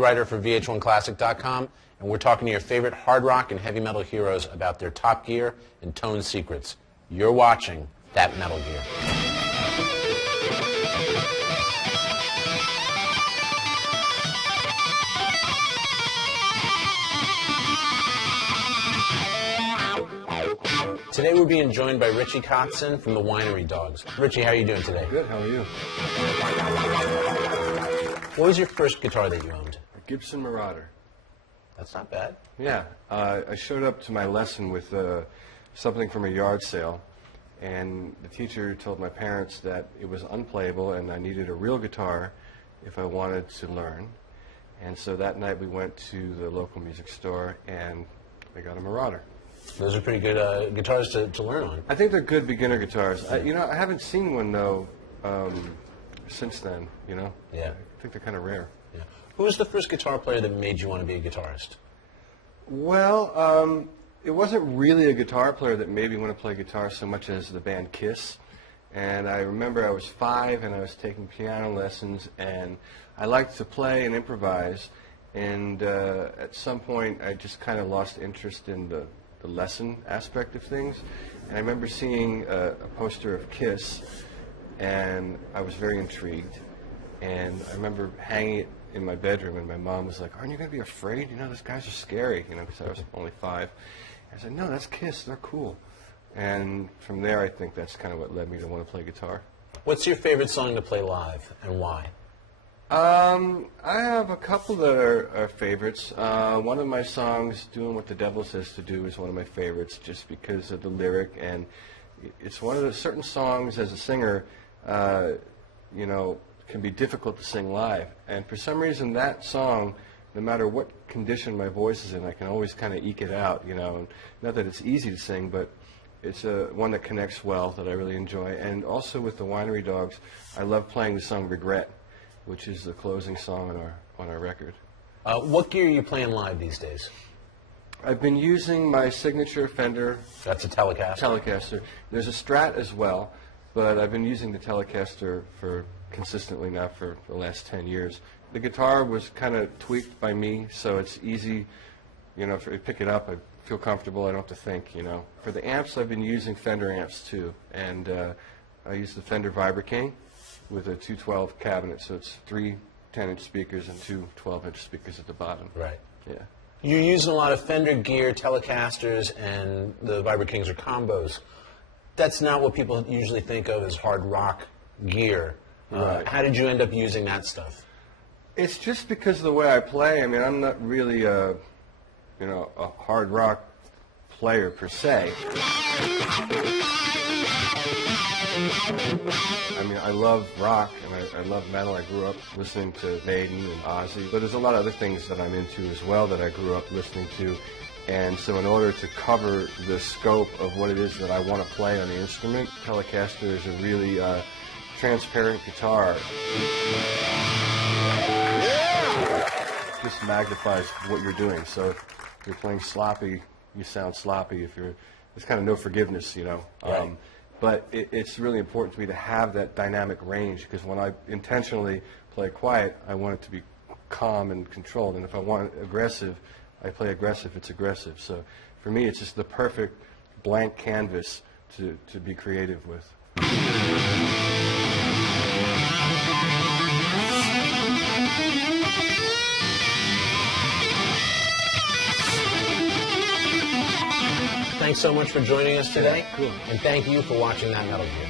Writer for VH1Classic.com, and we're talking to your favorite hard rock and heavy metal heroes about their top gear and tone secrets. You're watching That Metal Gear. Today we're being joined by Ritchie Kotzen from the Winery Dogs. Ritchie, how are you doing today? Good, how are you? What was your first guitar that you owned? A Gibson Marauder. That's not bad. Yeah, I showed up to my lesson with something from a yard sale, and the teacher told my parents that it was unplayable and I needed a real guitar if I wanted to learn. And so that night we went to the local music store and I got a Marauder. Those are pretty good guitars to learn on. I think they're good beginner guitars. I haven't seen one, though, since then, you know? Yeah. I think they're kind of rare. Yeah. Who was the first guitar player that made you want to be a guitarist? Well, it wasn't really a guitar player that made me want to play guitar so much as the band Kiss. And I remember I was 5 and I was taking piano lessons, and I liked to play and improvise. And at some point I just kind of lost interest in the lesson aspect of things. And I remember seeing a poster of Kiss, and I was very intrigued. And I remember hanging it in my bedroom, and my mom was like, "Aren't you going to be afraid? You know, those guys are scary," you know, because I was only 5. I said, "No, that's Kiss. They're cool." And from there, I think that's kind of what led me to want to play guitar. What's your favorite song to play live, and why? I have a couple that are favorites. One of my songs, "Doing What the Devil Says to Do," is one of my favorites just because of the lyric, and it's one of the certain songs as a singer, you know, can be difficult to sing live. And for some reason, that song, no matter what condition my voice is in, I can always kind of eke it out, you know. And not that it's easy to sing, but it's one that connects well, that I really enjoy. And also with the Winery Dogs, I love playing the song "Regret," which is the closing song on our record. What gear are you playing live these days? I've been using my signature Fender. That's a Telecaster. Telecaster. There's a Strat as well, but I've been using the Telecaster for consistently now for the last 10 years. The guitar was kind of tweaked by me, so it's easy, you know, to pick it up. I feel comfortable. I don't have to think, you know. For the amps, I've been using Fender amps too, and I use the Fender Vibra King with a 212 cabinet, so it's 3 10-inch speakers and 2 12-inch speakers at the bottom. Right. Yeah. You're using a lot of Fender gear, Telecasters, and the Vibra Kings are combos. That's not what people usually think of as hard rock gear. Right. How did you end up using that stuff? It's just because of the way I play. I mean, I'm not really a hard rock player per se. I mean, I love rock and I love metal. I grew up listening to Maiden and Ozzy, but there's a lot of other things that I'm into as well that I grew up listening to. And so in order to cover the scope of what it is that I want to play on the instrument, Telecaster is a really transparent guitar. Just magnifies what you're doing. So if you're playing sloppy, you sound sloppy. There's kind of no forgiveness, you know. Right. But it's really important to me to have that dynamic range, because when I intentionally play quiet, I want it to be calm and controlled. And if I want it aggressive, I play aggressive. It's aggressive. So for me, it's just the perfect blank canvas to be creative with. Thanks so much for joining us today. Yeah, cool. And thank you for watching That Metal Gear.